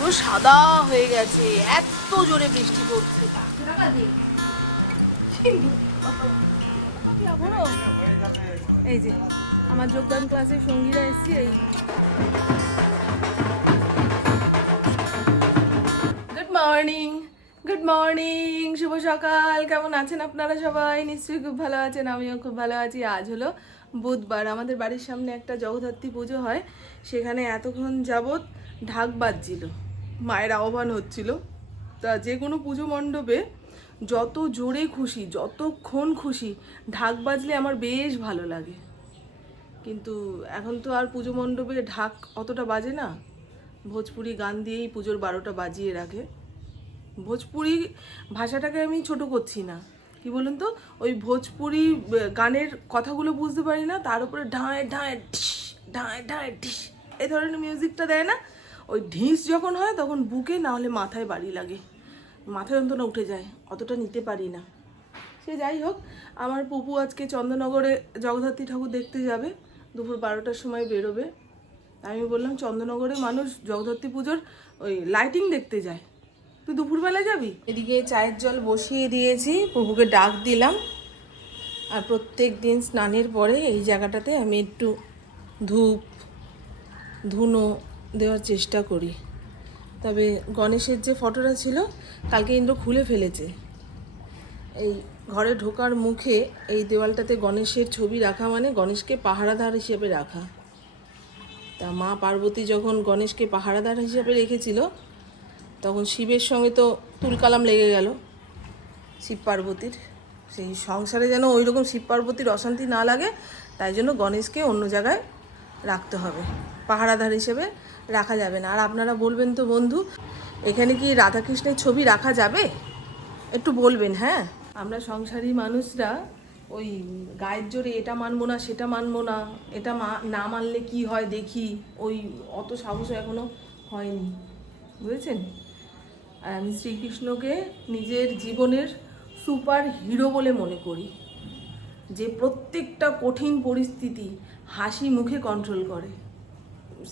পুরো সাদা হয়ে গেছে, এত জোরে বৃষ্টি পড়ছে। এই যে, আমার যোগদান ক্লাসে সঙ্গীরা এসছি, এই গুড মর্নিং গুড মর্নিং শুভ সকাল। কেমন আছেন আপনারা সবাই? নিশ্চয়ই খুব ভালো আছেন, আমিও খুব ভালো আছি। আজ হলো বুধবার। আমাদের বাড়ির সামনে একটা জগদ্ধাত্রী পুজো হয়, সেখানে এতক্ষণ যাবৎ ঢাক বাজছিল। মায়ের আহ্বান হচ্ছিল। তা যে কোনো পুজো মণ্ডপে যত জোরে খুশি, যতক্ষণ খুশি ঢাক বাজলে আমার বেশ ভালো লাগে। কিন্তু এখন তো আর পুজো মণ্ডপে ঢাক অতটা বাজে না। ভোজপুরি গান দিয়েই পুজোর বারোটা বাজিয়ে রাখে। ভোজপুরি ভাষাটাকে আমি ছোট করছি না। কি বলুন তো? ওই ভোজপুরি গানের কথাগুলো বুঝতে পারি না, তার উপরে ঢাঁয় ঢাঁয় ঢাঁয় ঢাঁয় ঢিস, এই ধরনের মিউজিকটা দেয় না। ওই ঢিস যখন হয় তখন বুকে না হলে মাথায় বাড়ি লাগে। মাথা যন্ত্রণা উঠে যায়, অতটা নিতে পারি না। সে যাই হোক, আমার পুপু আজকে চন্দ্রনগরে জগদ্ধাত্রী ঠাকুর দেখতে যাবে, দুপুর বারোটার সময় বেরোবে। আমি বললাম, চন্দ্রনগরে মানুষ জগদ্ধাত্রী পুজোর ওই লাইটিং দেখতে যায়। তুই দুপুরবেলা যাবি? এদিকে চায়ের জল বসিয়ে দিয়েছি প্রভুকে ডাক দিলাম। আর প্রত্যেক দিন স্নানের পরে এই জায়গাটাতে আমি একটু ধূপ, ধুনো দেওয়ার চেষ্টা করি। তবে গণেশের যে ফটোটা ছিল, কালকে ইন্দ্র খুলে ফেলেছে। এই ঘরে ঢোকার মুখে এই দেওয়ালটাতে গণেশের ছবি রাখা মানে গণেশকে পাহারাদার হিসেবে রাখা। তা মা পার্বতী যখন গণেশকে পাহারাদার হিসেবে রেখেছিল, তখন শিবের সঙ্গে তো তুলকালাম লেগে গেল শিব পার্বতীর। সেই সংসারে যেন ওই রকম শিব পার্বতীর অশান্তি না লাগে, তাই জন্য গণেশকে অন্য জায়গায় রাখতে হবে। পাহারাদার হিসেবে রাখা যাবে না। আর আপনারা বলবেন তো, বন্ধু, এখানে কি রাধাকৃষ্ণের ছবি রাখা যাবে? একটু বলবেন হ্যাঁ? আমরা সংসারী মানুষরা ওই গায়ের জোরে এটা মানবো না, সেটা মানবো না, এটা না মানলে কি হয় দেখি, ওই অত সাহস এখনও হয়নি। বুঝেছেন? আর আমি শ্রীকৃষ্ণকে নিজের জীবনের সুপার হিরো বলে মনে করি, যে প্রত্যেকটা কঠিন পরিস্থিতি হাসি মুখে কন্ট্রোল করে।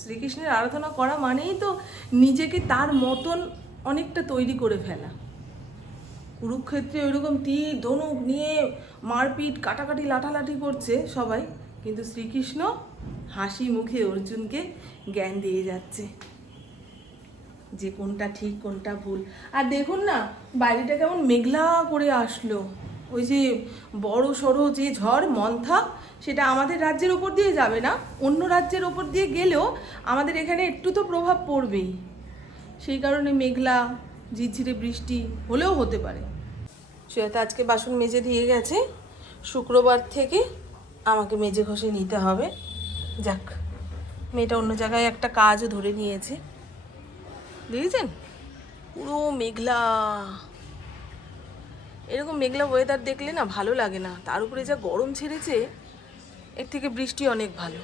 শ্রীকৃষ্ণের আরাধনা করা মানেই তো নিজেকে তার মতন অনেকটা তৈরি করে ফেলা। কুরুক্ষেত্রে ওইরকম তীর, ধনুক নিয়ে মারপিট, কাটাকাটি, লাঠালাঠি করছে সবাই, কিন্তু শ্রীকৃষ্ণ হাসি মুখে অর্জুনকে জ্ঞান দিয়ে যাচ্ছে যে কোনটা ঠিক, কোনটা ভুল। আর দেখুন না, বাইরেটা কেমন মেঘলা করে আসলো। ওই যে বড় সড়ো যে ঝড়, মন্থা সেটা আমাদের রাজ্যের ওপর দিয়ে যাবে না, অন্য রাজ্যের ওপর দিয়ে গেলেও আমাদের এখানে একটু তো প্রভাব পড়বেই। সেই কারণে মেঘলা, ঝিরঝিরে বৃষ্টি হলেও হতে পারে। শ্বেতা, আজকে বাসন মেজে দিয়ে গেছে। শুক্রবার থেকে আমাকে মেজে ঘষে নিতে হবে। যাক, মেয়েটা অন্য জায়গায় একটা কাজও ধরে নিয়েছে। দেখেছেন? পুরো মেঘলা। এরকম মেঘলা ওয়েদার দেখলে না ভালো লাগে না। তার উপরে যা গরম ছেড়েছে এর থেকে বৃষ্টি অনেক ভালো।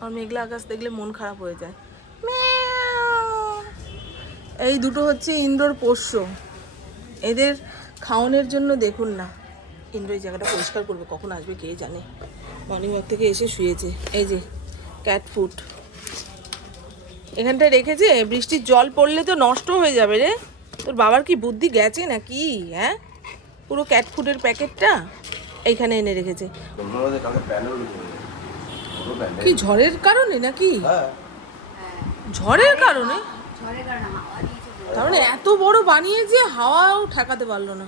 আর মেঘলা আকাশ দেখলে মন খারাপ হয়ে যায়। এই দুটো হচ্ছে ইন্দ্রর পোষ্য। এদের খাওয়ানোর জন্য দেখুন না। ইন্দ্র এই জায়গাটা পরিষ্কার করবে, কখন আসবে কে জানে। মর্নিং ওয়াক থেকে এসে শুয়েছে। এই যে ক্যাট ফুড এখানটায় রেখেছে, বৃষ্টির জল পড়লে তো নষ্ট হয়ে যাবে রে। তোর বাবার কি বুদ্ধি গেছে নাকি হ্যাঁ? পুরো ক্যাট ফুডের প্যাকেটটা? এইখানে এনে রেখেছে। কি ঝড়ের কারণে নাকি? হ্যাঁ। ঝড়ের কারণে? তার মানে এত বড় বানিয়ে যে হাওয়াও ঠেকাতে পারল না।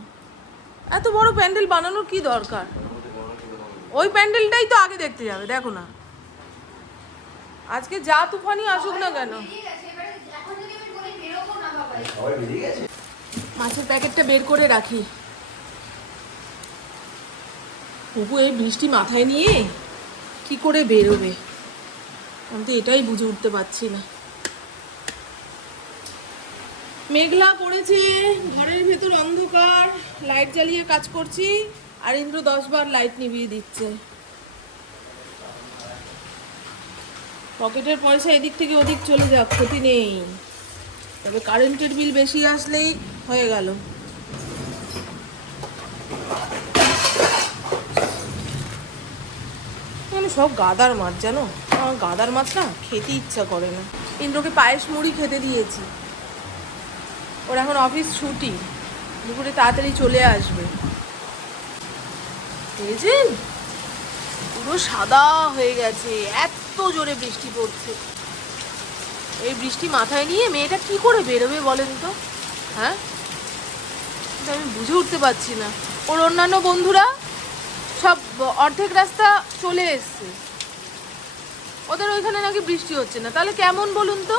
এত বড় প্যান্ডেল বানানোর কি দরকার? ওই প্যান্ডেলটাই তো আগে দেখতে যাবে দেখো না। আজকে যা তুফানি আসুক না কেন। মাছের প্যাকেটটা বের করে রাখি। অপু এই বৃষ্টি মাথায় নিয়ে কি করে বেরোবে? আমি তো এটাই বুঝে উঠতে পারছি না। মেঘলা করেছে, ঘরের ভেতর অন্ধকার লাইট জ্বালিয়ে কাজ করছি, আর ইন্দ্র দশবার লাইট নিভিয়ে দিচ্ছে। পকেটের পয়সা এদিক থেকে ওদিক চলে যাক, ক্ষতি নেই। তবে কারেন্টের বিল বেশি আসলেই হয়ে গেল। মানে সব গাদার মাছ, জানো? আমার গাদার মাছ না খেতে ইচ্ছা করে না। ইন্দ্রকে পায়েস মুড়ি খেতে দিয়েছি। ওর এখন অফিস ছুটি। দুপুরে তাড়াতাড়ি চলে আসবে। দেখেছেন? পুরো সাদা হয়ে গেছে। এত জোরে বৃষ্টি পড়ছে। এই বৃষ্টি মাথায় নিয়ে মেয়েটা কি করে বেরোবে বলেন তো? হ্যাঁ? আমি বুঝে উঠতে পারছি না। ওর অন্যান্য বন্ধুরা? সব অর্ধেক রাস্তা চলে এসছে। ওদের ওইখানে নাকি বৃষ্টি হচ্ছে না। তাহলে কেমন বলুন তো?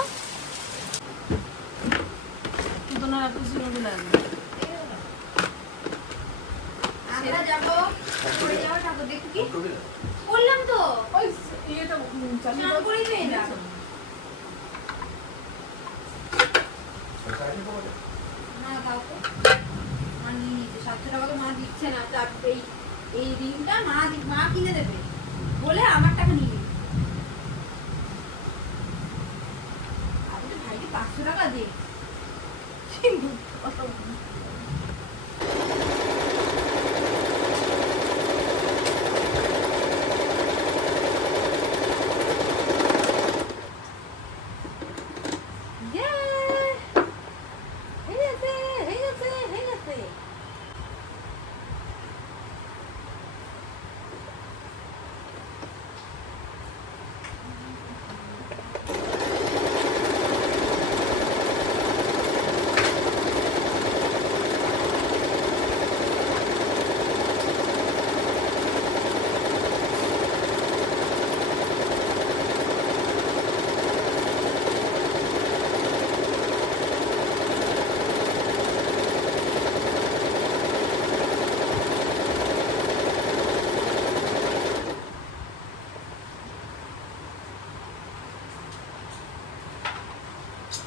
না কাউকে মা নিয়ে নিচ্ছে সাতশো টাকা তো। মা দিচ্ছে না তার এই এই রিংটা মা মা কিনে দেবে। বলে আমার টাকা নিয়ে আমি তো ভাইকে পাঁচশো টাকা দিই।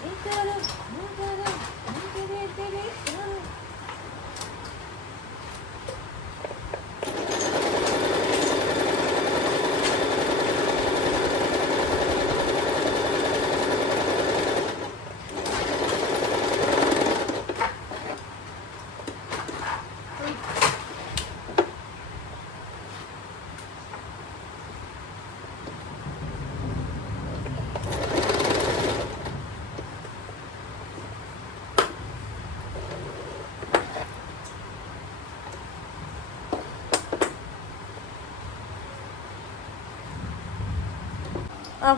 見てねってねってねってねってね。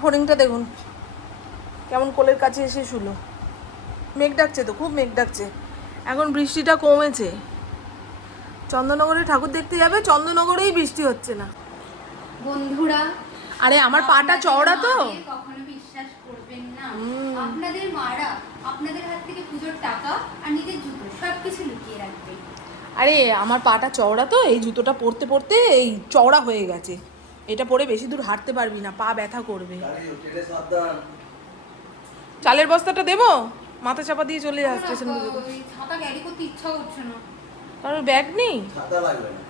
ফড়িংটা দেখুন। কেমন কোলের কাছে এসে শুলো। মেঘ ডাকছে তো খুব মেঘ ডাকছে। এখন বৃষ্টিটা কমেছে। চন্দননগরে ঠাকুর দেখতে যাবে চন্দননগরেই বৃষ্টি হচ্ছে না। বন্ধুরা আরে আমার পাটা চওড়া তো। কখনো বিশ্বাস করবেন না। আপনাদের মারা আপনাদের হাত থেকে পুজোর টাকা আর নিজের জুতো সবকিছু লুকিয়ে রাখবে। আরে আমার পাটা চওড়া তো এই জুতোটা পরতে পরতে এই চওড়া হয়ে গেছে। এটা পরে বেশি দূর হাঁটতে পারবি না পা ব্যথা করবে। চালের বস্তাটা দেবো? মাথা চাপা দিয়ে চলে যাস স্টেশন ছাতা ক্যারি করতে ইচ্ছা করছে না। কারোর ব্যাগ নেই? ছাতা লাগবে না।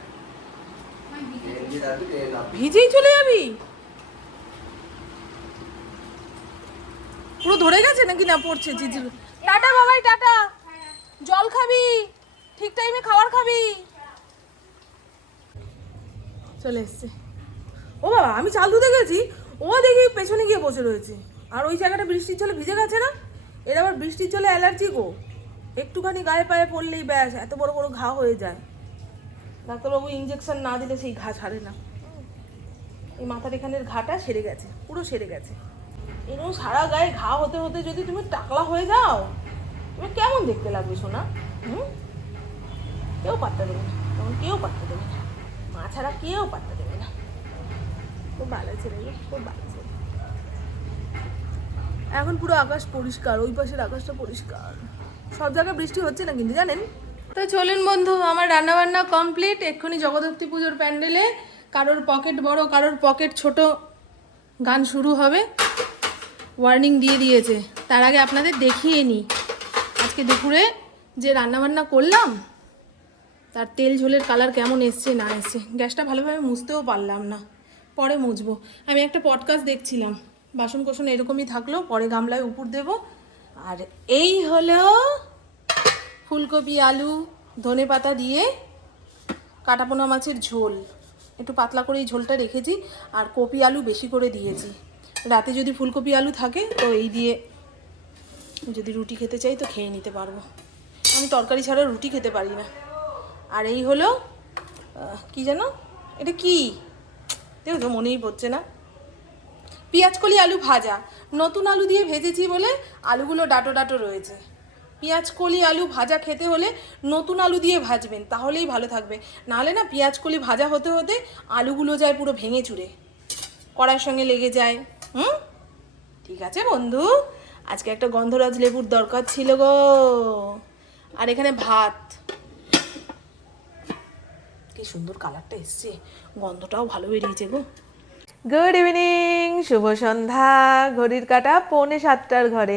ভিজেই চলে যাবি? পুরো ধরে গেছে নাকি না পড়ছে? জিজির টাটা বাবাই টাটা। জল খাবি ঠিক টাইমে খাবার খাবি। চলে এসছে। ও বাবা, আমি চাল ধুতে গেছি। ও দেখি পেছনে গিয়ে বসে রয়েছে। আর ওই জায়গাটা বৃষ্টির জলে ভিজে গেছে না? এর আবার বৃষ্টির জলে অ্যালার্জি গো। একটুখানি গায়ে পায়ে পড়লেই ব্যাস, এত বড় বড় ঘা হয়ে যায়। ডাক্তারবাবু ইঞ্জেকশন না দিলে সেই ঘা ছাড়ে না। এই মাথার এখানের ঘাটা সেরে গেছে, পুরো সেরে গেছে। এরকম সারা গায়ে ঘা হতে হতে যদি তুমি টাকলা হয়ে যাও, তুমি কেমন দেখতে লাগবে সোনা? হুম? কেউ পাত্তা দেবে না। তখন কেউ পাত্তা দেবে না। মা ছাড়া কেউ পাত্তা দেবে না। খুব ভালো ছেলে খুব ভালো এখন পুরো আকাশ পরিষ্কার, ওই পাশের আকাশটা পরিষ্কার। সব জায়গায় বৃষ্টি হচ্ছে না কিন্তু, জানেন? তো চলুন বন্ধু, আমার রান্না বান্না কমপ্লিট এক্ষুনি জগদ্ধাত্রী পুজোর প্যান্ডেলে কারোর পকেট বড়, কারোর পকেট ছোট গান শুরু হবে। ওয়ার্নিং দিয়ে দিয়েছে। তার আগে আপনাদের দেখিয়ে নিই আজকে দুপুরে যে রান্নাবান্না করলাম, তার তেল ঝোলের কালার কেমন এসছে না এসছে, গ্যাসটা ভালোভাবে মুছতেও পারলাম না। পরে মুছবো। আমি একটা পডকাস্ট দেখছিলাম। বাসন কোসন এরকমই থাকল, পরে গামলায় উপর দেব। আর এই হলো ফুলকপি, আলু, ধনে পাতা দিয়ে কাটাপোনা মাছের ঝোল। একটু পাতলা করে এই ঝোলটা রেখেছি, আর কপি আলু বেশি করে দিয়েছি। রাতে যদি ফুলকপি আলু থাকে, তো এই দিয়ে যদি রুটি খেতে চাই, তো খেয়ে নিতে পারব। আমি তরকারি ছাড়া রুটি খেতে পারি না। আর এই হলো কি জানো? এটা কি? দেখো তো মনেই পড়ছে না। পেঁয়াজ কলি আলু ভাজা, নতুন আলু দিয়ে ভেজেছি বলে আলুগুলো ডাটো ডাটো রয়েছে। পেঁয়াজ কলি আলু ভাজা খেতে হলে নতুন আলু দিয়ে ভাজবেন, তাহলেই ভালো থাকবে। নাহলে না পেঁয়াজ কলি ভাজা হতে হতে আলুগুলো যায় পুরো ভেঙে চুরে। কড়ার সঙ্গে লেগে যায়, হুম? ঠিক আছে বন্ধু, আজকে একটা গন্ধরাজ লেবুর দরকার ছিল গো। আর এখানে ভাত। কি সুন্দর কালারটা এসছে। গন্ধটাও ভালো বেরিয়েছে গো। গুড ইভিনিং শুভ সন্ধ্যা, ঘড়ির কাটা, পৌনে সাতটার ঘরে।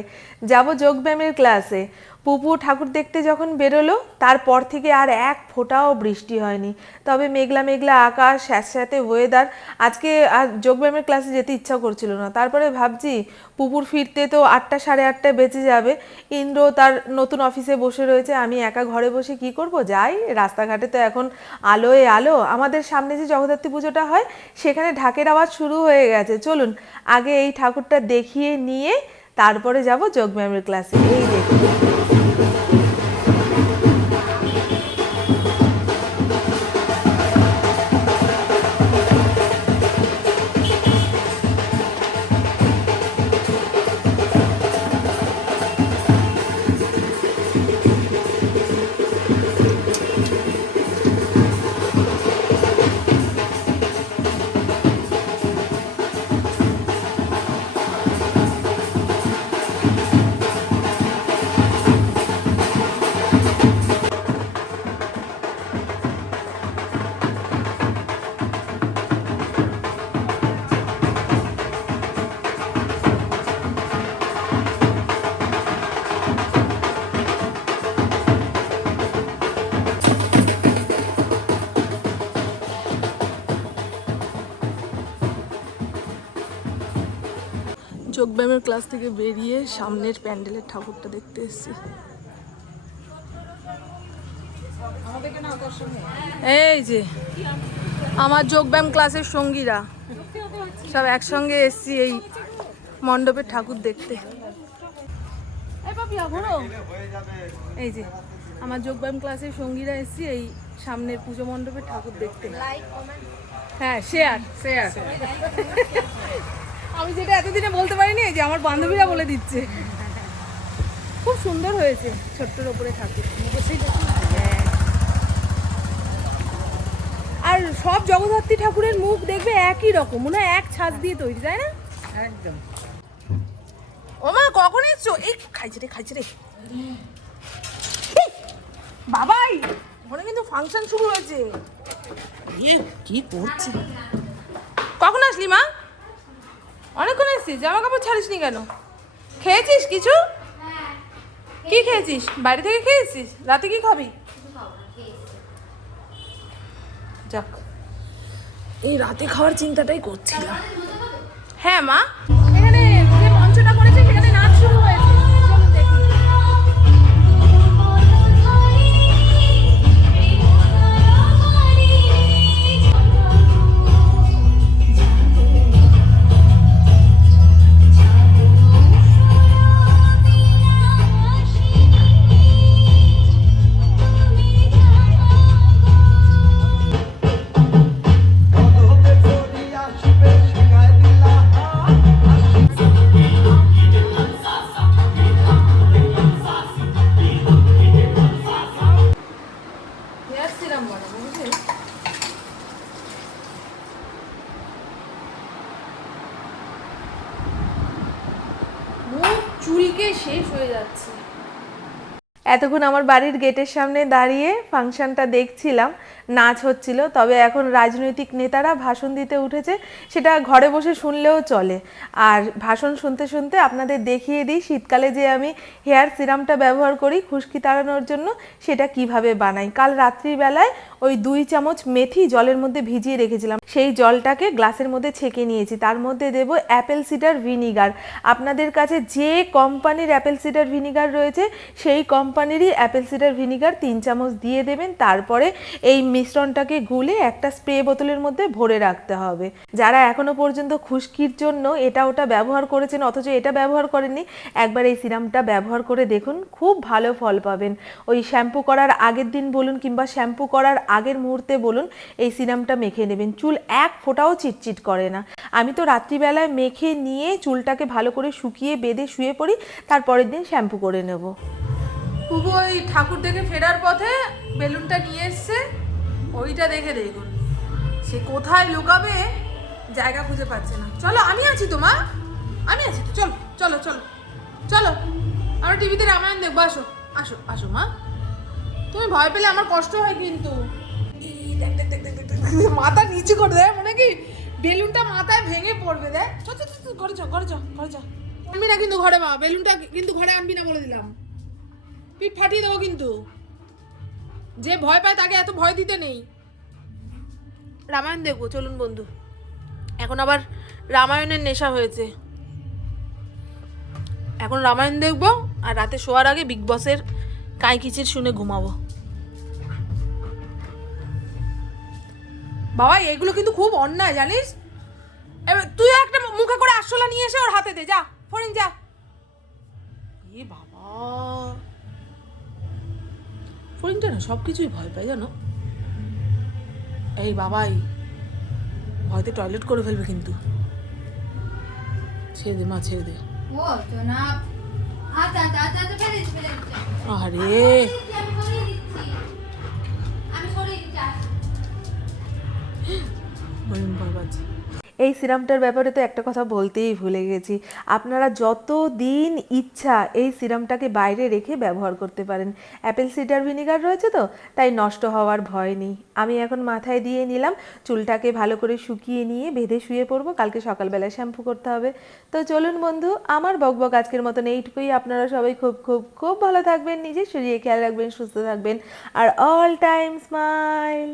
যাব যোগব্যায়ামের ক্লাসে পুপু ঠাকুর দেখতে যখন বেরোলো, তারপর থেকে আর এক ফোঁটাও বৃষ্টি হয়নি। তবে মেঘলা মেঘলা আকাশ, স্যাঁতস্যাঁতে ওয়েদার আজকে আর যোগব্যায়ামের ক্লাসে যেতে ইচ্ছা করছিল না। তারপরে ভাবছি, পুপুর ফিরতে তো আটটা সাড়ে আটটায় বেঁচে যাবে। ইন্দ্র তার নতুন অফিসে বসে রয়েছে। আমি একা ঘরে বসে কি করব? যাই, রাস্তাঘাটে তো এখন আলোয় আলো। আমাদের সামনে যে জগদ্ধাত্রী পুজোটা হয়, সেখানে ঢাকের আওয়াজ শুরু হয়ে গেছে। চলুন, আগে এই ঠাকুরটা দেখিয়ে নিয়ে তারপরে যাব যোগব্যায়ামের ক্লাসে এই দেখুন। যোগব্যায়ামের ক্লাস থেকে বেরিয়ে সামনের প্যান্ডেলের ঠাকুরটা দেখতে এসেছি। এই যে আমার যোগব্যায়াম ক্লাসের সঙ্গীরা সব একসঙ্গে এসছি এই মণ্ডপের ঠাকুর দেখতে। এই এই যে আমার যোগব্যায়াম ক্লাসের সঙ্গীরা এসছি এই সামনের পুজো মণ্ডপের ঠাকুর দেখতে। হ্যাঁ শেয়ার শেয়ার আমি যেটা এতদিনে বলতে পারিনি যে আমার বান্ধবীরা বলে দিচ্ছে। খুব সুন্দর হয়েছে ছোট্টর ওপরে ঠাকুর। হ্যাঁ। আর সব জগদ্ধাত্রী ঠাকুরের মুখ দেখবে একই রকম মনে হয় এক ছাদ দিয়ে তৈরি তাই না? একদম। ও মা কখন এসছো? এই খাইছে রে খাইছে রে। বাবাই ওখানে কিন্তু ফাংশন শুরু হয়েছে। কি করছে? কখন আসলি মা? অনেকক্ষণ এসেছিস, জামা কাপড় ছাড়িস নি কেন? খেয়েছিস কিছু? কি খেয়েছিস? বাড়ি থেকে খেয়েছিস? রাতে কি খাবি? যাক, এই রাতে খাওয়ার চিন্তাটাই করছিলাম। হ্যাঁ মা? এতক্ষণ আমার বাড়ির গেটের সামনে দাঁড়িয়ে ফাংশনটা দেখছিলাম। নাচ হচ্ছিল। তবে এখন রাজনৈতিক নেতারা ভাষণ দিতে উঠেছে, সেটা ঘরে বসে শুনলেও চলে। আর ভাষণ শুনতে শুনতে আপনাদের দেখিয়ে দিই, শীতকালে যে আমি হেয়ার সিরামটা ব্যবহার করি খুশকি তাড়ানোর জন্য, সেটা কীভাবে বানাই? কাল রাত্রিবেলায় ওই দুই চামচ মেথি জলের মধ্যে ভিজিয়ে রেখেছিলাম। সেই জলটাকে গ্লাসের মধ্যে ছেঁকে নিয়েছি। তার মধ্যে দেব অ্যাপেল সিডার ভিনিগার। আপনাদের কাছে যে কোম্পানির অ্যাপেল সিডার ভিনিগার রয়েছে, সেই কোম্পানিরই অ্যাপেল সিডার ভিনিগার তিন চামচ দিয়ে দেবেন। তারপরে এই মিশ্রণটাকে গুলে একটা স্প্রে বোতলের মধ্যে ভরে রাখতে হবে। যারা এখনও পর্যন্ত খুশকির জন্য এটা ওটা ব্যবহার করেছেন, অথচ এটা ব্যবহার করেননি, একবার এই সিরামটা ব্যবহার করে দেখুন, খুব ভালো ফল পাবেন। ওই শ্যাম্পু করার আগের দিন বলুন কিংবা শ্যাম্পু করার আগের মুহূর্তে বলুন, এই সিরামটা মেখে নেবেন। চুল এক ফোঁটাও চিটচিট করে না। আমি তো রাত্রিবেলায় মেখে নিয়ে চুলটাকে ভালো করে শুকিয়ে বেঁধে শুয়ে পড়ি, তারপরের দিন শ্যাম্পু করে নেব। পুবু ওই ঠাকুর দেখে ফেরার পথে বেলুনটা নিয়ে এসছে। ওইটা দেখে দেখুন। সে কোথায় লুকাবে জায়গা খুঁজে পাচ্ছে না। চলো আমি আছি তো মা। আমি আছি তো। চলো চলো চলো চলো। আমরা টিভিতে রামায়ণ দেখব। আসো আসো আসো মা। তুমি ভয় পেলে আমার কষ্ট হয় কিন্তু। মাথা নিচু করে দেয় মনে কি বেলুনটা মাথায় ভেঙে পড়বে চ, ঘরে চ ঘরে চ ঘরে চ। আনবি না কিন্তু ঘরে মা। বেলুনটা কিন্তু ঘরে আনবি না বলে দিলাম। পিঠ ফাটিয়ে দেবো কিন্তু। যে ভয় পায় তাকে এত ভয় দিতে নেই। রামায়ণ দেখব চলুন বন্ধু। এখন আবার রামায়ণের নেশা হয়েছে। এখন রামায়ণ দেখব আর রাতে শোয়ার আগে বিগ বসের কাই কিচির শুনে ঘুমাবো। বাবা এগুলো কিন্তু খুব অন্যায় জানিস? এবার তুই একটা মুখে করে আরশোলা নিয়ে এসে ওর হাতে দে যা ফরিন যা। এ বাবা। ফরিনটা না সব কিছুই ভয় পায় জানো? এই বাবাই ভয়তে টয়লেট করে ফেলবে কিন্তু। ছেড়ে দে মা ছেড়ে দে। আরে আমি এই সিরামটার ব্যাপারে তো একটা কথা বলতেই ভুলে গেছি। আপনারা যত দিন ইচ্ছা এই সিরামটাকে বাইরে রেখে ব্যবহার করতে পারেন। অ্যাপেল সিডার ভিনিগার রয়েছে তো, তাই নষ্ট হওয়ার ভয় নেই। আমি এখন মাথায় দিয়ে নিলাম, চুলটাকে ভালো করে শুকিয়ে নিয়ে বেঁধে শুয়ে পড়ব, কালকে সকালবেলায় শ্যাম্পু করতে হবে। তো চলুন বন্ধু, আমার বকবক আজকের মতন এইটুকুই। আপনারা সবাই খুব খুব খুব ভালো থাকবেন, নিজের শরীরে খেয়াল রাখবেন, সুস্থ থাকবেন। আর অল টাইম স্মাইল